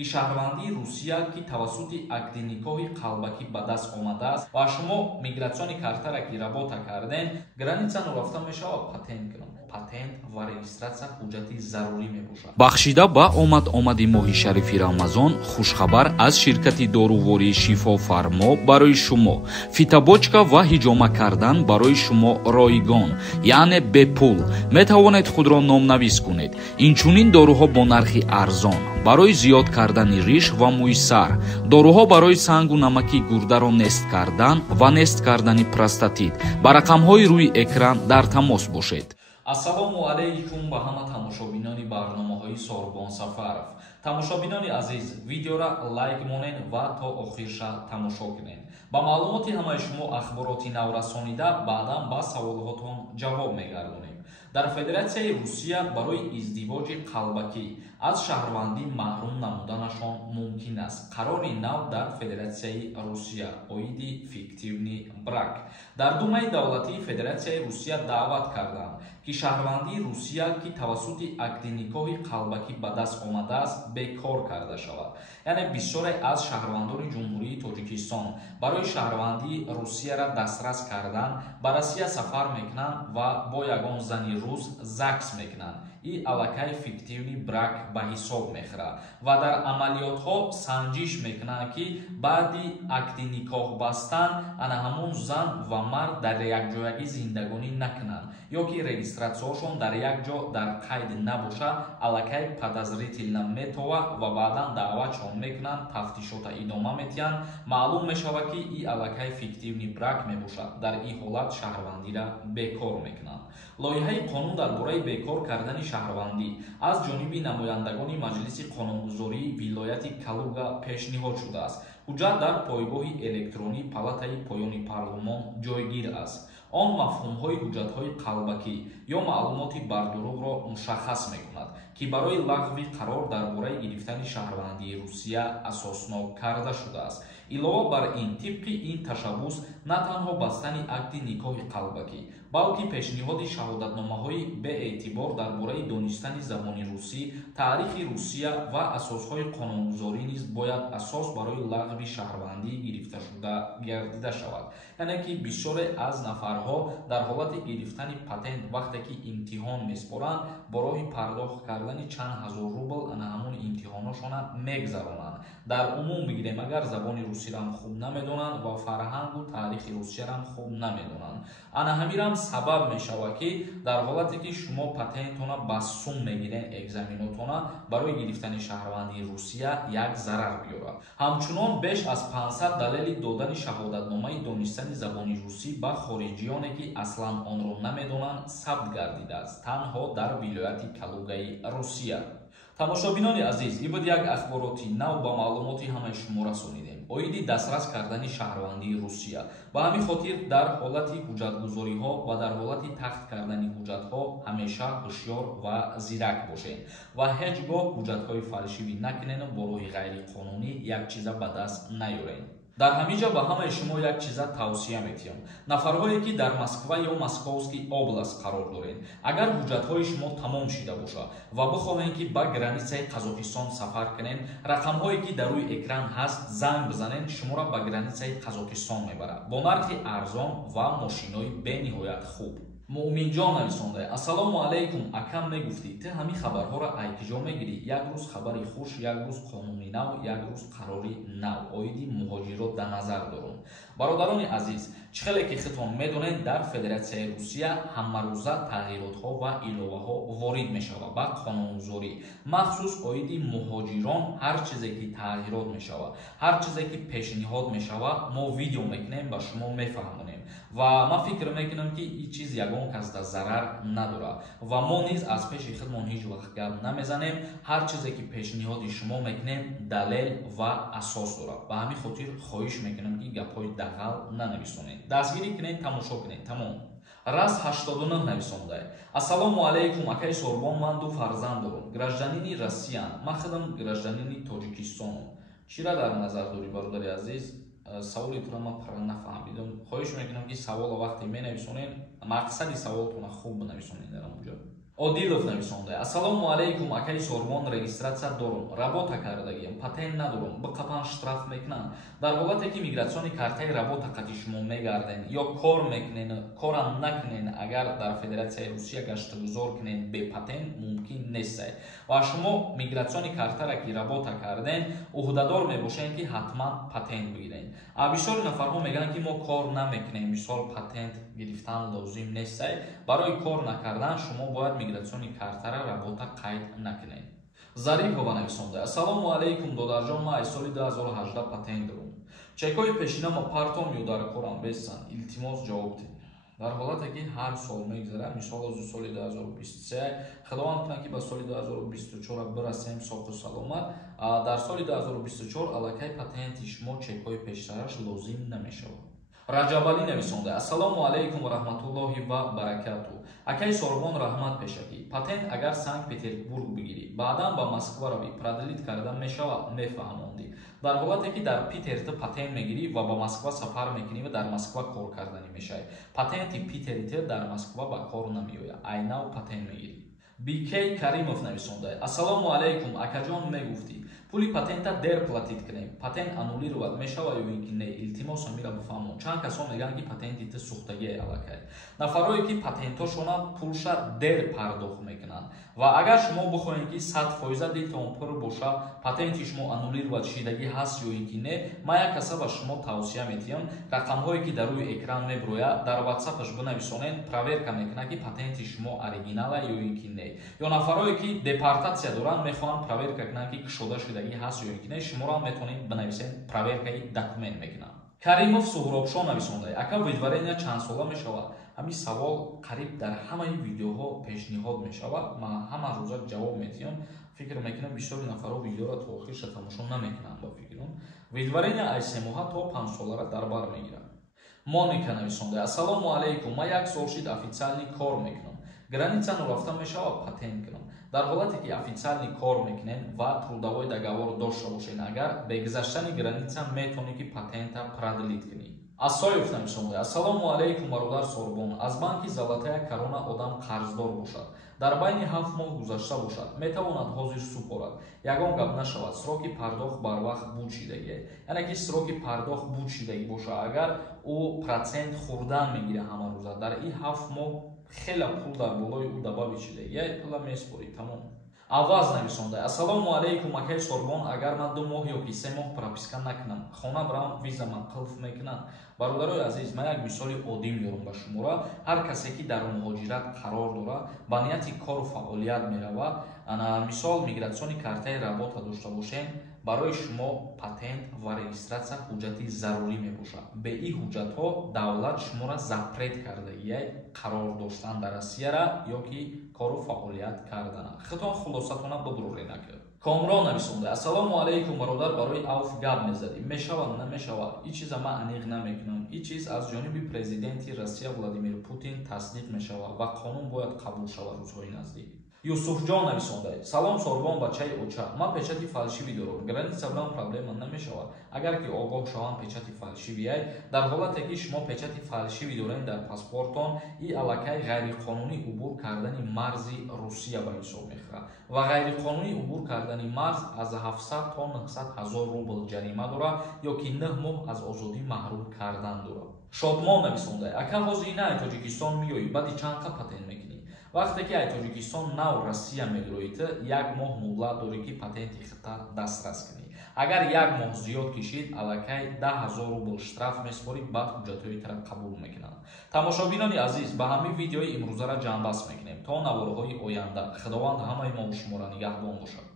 ки шаҳрвандии Русия ки тавассути акди никоҳи қалбакӣ ба даст омадааст ва шумо мигратсиони картара ки работа карден границану рафта мешавад патент кунам. Патент ва регистратсия ҳуҷҷати зарурӣ мебошад. бахшида ба омади моҳи шарифи Рамазон хушхабар аз ширкати дорувори Шифофармо барои шумо. Фитобочка ва ҳиҷома кардан барои шумо ройгон, яъне бепул. Метавонед худро номнавис кунед. Инчунин доруҳо бо нархи арзон, барои зиёд кардани риш ва мӯи сар, доруҳо барои сангу намаки гурдаро нест кардан ва нест кардани простатит. Ба рақамҳои рӯи экран дар тамос бошед. ассалому алайкум ба ҳама тамошобинони барномаҳои Сорбон Сафаров. Тамошобинони азиз, видеора лайк монед ва то охирша тамошо кунед. Ба маълумоти ҳамаи шумо ахбороти нав расонида баъдан ба саволҳотон ҷавоб мегардонем. Дар Федератсияи Русия барои издивоҷи қалбакӣ аз шаҳрвандӣ маҳрум намуданашон мумкин аст. Қарори нав дар Федератсияи Русия оиди фиктивни брак. Дар Думаи давлатии Федератсияи Русия даъват карданд ки шаҳрвандии Русия ки тавассути акди никоҳи қалбакӣ ба даст омадааст бекор карда шавад. Яъне бисёре аз шаҳрвандони ҷумҳурии Тоҷикистон барои шаҳрвандии Русияра дастрас кардан ба Россия сафар мекунанд ва бо ягон зани рус ЗАГС мекунанд. И аллакай фиктивни брак ба ҳисоб мехӯрад ва дар амалиётҳо санҷиш мекунанд ки баъди акди никоҳ бастан ана ҳамон зан ва мард дар якҷоягӣ зиндагонӣ накунанд ё ки регистратсияшон дар як ҷо дар қайд набоша, аллакай подозрительно метова ва баъдан даъватшон мекунанд, тафтишота идома метиҳанд, маълум мешавад ки и аллакай фиктивни брак мебошад. Дар ин ҳолат шаҳрвандиро бекор мекунанд. Лоиҳаи қонун дар бораи бекор кардани шаҳрвандӣ аз ҷониби намояндагони маҷлиси қонунгузории вилояти Калуга пешниҳод шудааст. ҳуҷҷат дар пойгоҳи электронии палатаи поёни парлумон ҷойгир аст. Он мафҳумҳои ҳуҷҷатҳои қалбакӣ ё маълумоти бардуруғро мушаххас мекунад ки барои лағви қарор дар бораи гирифтани шаҳрвандии Русия асоснок карда шудааст. Илова бар ин, тибқи ин ташаббус на танҳо бастани акди никоҳи қалбакӣ, балки пешниҳоди шаҳодатномаҳои беэътибор дар бораи донистани забони русӣ, таърихи Русия ва асосҳои қонунгузорӣ низ бояд асос барои лағви шаҳрвандӣ гирифташуда гардида шавад. Яъне ки бисёре аз нафарҳо дар ҳолати гирифтани патент вақте ки имтиҳон меспоранд, бо роҳи пардохт кардани чанд ҳазор рубл ана ҳамон имтиҳоношона мегзаронанд. Дар умум бигирем, агар забони русиям хуб намедонанд ва фарҳангу таърихи Русиярам хуб намедонанд, ана ҳамирам сабаб мешавад ки дар ҳолате ки шумо патентона ба сум мегирен экзаменотона барои гирифтани шаҳрвандии Русия як зарар биёрад. Ҳамчунон беш аз 500 далели додани шаҳодатномаи донистани забони русӣ ба хориҷиёне ки аслан онро намедонанд сабт гардидааст, танҳо дар вилояти Калугаи Русия. Тамошобинони азиз, ин буд як ахбороти нав ба маълумоти ҳамаи шумо расонидем. Оиди дастрас кардани шаҳрвандии Русия. Ба ҳамин хотир дар ҳолати ҳуҷҷатгузориҳо ва дар ҳолати тахт кардани ҳуҷҷатҳо ҳамеша ҳушёр ва зирак бошед ва ҳеҷ гоҳ ҳуҷҷатҳои фалшивӣ накунед, бо роҳи ғайриқонунӣ як чиза ба даст наёред. дар ҳаминҷа ба ҳамаи шумо як чиза тавсия метиҳам. Нафарҳое ки дар Москва ё Московский област қарор доред, агар ҳуҷҷатҳои шумо тамом шуда бошад ва бихоҳед ки ба границаи Қазоқистон сафар кунед, рақамҳое ки дар рӯи экран ҳаст занг бизанед, шуморо ба границаи Қазоқистон мебарад бо нархи арзон ва мошинои бениҳоят хуб. Муъминҷон нависонда: ассалому алайкум, акам мегуфтӣ ты ҳамин хабарҳоро айкиҷо мегирӣ? Як рӯз хабари хуш, як рӯз қонуни нав, як рӯз қарори нав оиди муҳоҷирот дар назар дорам. Бародарони азиз, чӣ хеле ки худтон медонед, дар Федератсияи Русия ҳамарӯза тағйиротҳо ва иловаҳо ворид мешавад ба қонунгузорӣ, махсус оиди муҳоҷирон. Ҳар чизе ки тағйирот мешавад, ҳар чизе ки пешниҳод мешавад, мо видео мекунем, ба шумо мефаҳмонем ва ман фикр мекунам ки ин чиз ягон касда зарар надорад ва мо низ аз пеши худмон ҳеҷ вақт гап намезанем. Ҳар чизе ки пешниҳоди шумо мекунем далел ва асос дорад. Ба ҳамин хотир хоҳиш мекунам ки гапҳои дағал нанависонед, дастгирӣ кунед, тамошо кунед. Тамом. Раз 89 нависондай: ассалому алайкум, акаи Сорбон, ман ду фарзанд дорам, гражданини Россияам, ман худам гражданини Тоҷикистонам. Чиро дар назар дорӣ, бародари азиз? Саволи тура ман нафаҳмидам. Хоҳиш мекунам ки савола вақте менависонед, мақсади саволтона хуб нависонед дар онҷо. Одилов нависонда. Ассалому алейкум, акай сорбон регистрация дорум. Работа кардагиям, патент надорум, бақапан штраф мекнан. Дар ҳолате ки мигратсиони картаи работа қати шумо мегарден ё кор мекунен, корам накунен, агар дар Федератсияи Русия гаштгузор кунен бе патент мумкин нестай. Ва шумо мигратсиони картара ки работа карден, уҳдадор мебошен ки ҳатман патент бигирен. А бисёри нафарҳо мегӯянд ки мо кор намекунем, мисол патент гирифтан лозим нестай. Барои кор накардан шумо бояд мигратсиони картара работа қайд накунед. Зарипова нависонда. Ассалому алейкум додарҷон, ма аз соли 2018 патент дорам. Чекҳои пешинамо партом ё дар корам бесан. Илтимос ҷавоб дед. Дар ҳолате ки ҳар сол мегзарад, мисол аз соли 2023 худованд кунад ки ба соли 2024 бирасем соҳу саломат, дар соли 2024 аллакай патенти шумо чекҳои пешсараш лозим намешавад. Раҷабалӣ нависонда. Ассалому алейкум ва раҳматуллоҳи ва баракату. Акай сорбон раҳмат пешакӣ. Патент агар Санкт Петербург бигирӣ, баъдан ба Москва равӣ, продлит кардан мешавад, мефаҳмондӣ. Дар ҳолате ки дар Питерта патент мегирӣ ва ба Москва сафар мекунӣ ва дар Москва кор карданӣ мешавад. Патенти Питерита дар Москва ба кор намеояд. Айнав патент мегирӣ. Бикей Каримов нависонда. Ассалому алейкум, акаҷон мегуфтӣ пули патента дер платит кунем, патент аннулировать мешавад ё ин ки не? Илтимос амира бифаҳмон. Чанд касон мегӯянд ки патенти ти сӯхтагие аллакай. Нафарое ки патентошона пулша дер пардохт мекунанд ва агар шумо бихоҳед ки 100% дилтон пур боша, патенти шумо аннулировать шидагӣ ҳаст ё ин ки не, ман як каса ба шумо тавсия метиҳам, рақамҳое ки дар рӯи экран мебирояд, дар WhatsApp-аш бинависонед, проверка мекунад ки патенти шумо оригинала ё ин ки не. Ё нафарое ки депортация доранд, мехоҳанд проверка кунанд ки кушода шидагӣ ҳаст ё ин ки не, шуморо метавонед бинависед, проверкаи документ мекунанд. Каримов Суҳробшон нависонда. Ака видварения чанд сола мешавад? Ҳамин савол қариб дар ҳамаи видеоҳо пешниҳод мешавад. Ман ҳама рӯза ҷавоб метиҳам. Фикр мекунам бисёри нафарҳо видеоро то охирша тамошо намекунанд ба фикрам. Видварения аз 3 моҳа то 5 солара дар бар мегирад. Моника нависонда. Ассалому алейкум, ман як сол шид официални кор мекунам. Границану рафта мешавад патент кунам. Дар ҳолате ки официални кор мекунед ва трудовой договор дошта бошед, агар бе гузаштани граница метавонед ки патента продлит кунед. Асоев нависонда. Ассалому алейкум бародар Сорбон. Аз банки Золотая корона одам қарздор бошад. Дар байни 7 моҳ гузашта бошад, метавонад ҳозир супорад. Ягон гап нашавад, сроки пардохт барвақт буд шидагӣ. Яъне ки сроки пардохт буд шидагӣ боша, агар ӯ процент хурдан мегирад ҳама рӯза, дар ин 7 моҳ хела пул дар болои ӯ даба бичидагӣ, пула меспорӣ тамом. Аваз нависонда. Ассалому алейкум, акай Сорбон, агар ман 2 моҳ ё ки 3 моҳ прописка накунам, хона барам, визама қилф мекунад. Бародарои азиз, ман як мисоли оддӣ меёрам ба шуморо. Ҳар касе ки дар муҳоҷират қарор дорад, ба нияти кору фаъолият меравад, мисол мигратсиони картаи работа дошта бошед, барои шумо патент ва регистратсия ҳуҷҷати зарурӣ мебошад. Бе ин ҳуҷҷатҳо давлат шуморо запрет кардагиай қарор доштан дар Россияра ё ки кору фаъолият кардана. Хитон хулосатона бубурӯре накард. Комрон нависонда. Ассалому алейкум бародар, барои авф гап мезадӣ. Мешавад намешавад? Ин чиза ман аниқ намекунам. Ин чиз аз ҷониби президенти Россия Владимир Путин тасдиқ мешавад ва қонун бояд қабул шавад рӯзҳои наздик. Юсуфҷон нависонда. Салом Сорбон бачаи оча. Ман печати фалшивӣ дорам. Граница билан проблема намешавад. Агар ки огоҳ шавам печати фалшивиай, дар ҳолате ки шумо печати фалшивӣ доред дар паспортон, ин аллакай ғайриқонунӣ убур кардани марзи Русия ба ҳисоб мехӯрад. Ва ғайриқонунӣ убур кардани марз аз 700 то 900 ҳазор рубл ҷарима дорад ё ки 9 моҳ аз озодӣ маҳрум кардан дорад. Шодмон нависонда. Ака ҳозир ина Тоҷикистон миёӣ, баъди чанд қа патент мекунӣ? Вақте ки ай Тоҷикистон нав Россия мегироид, 1 моҳ муҳлат дорӣ ки патенти хита дастрас кунӣ. Агар 1 моҳ зиёд кишид, аллакай 10 000 рубл штраф меспорӣ, баъд ҳуҷҷатҳои тара қабул мекунанд. Тамошобинони азиз, ба ҳамин видеои имрӯзара ҷамъбаст мекунем. То наворҳои оянда, худованд ҳамаи мо шуморо нигаҳбон бошад.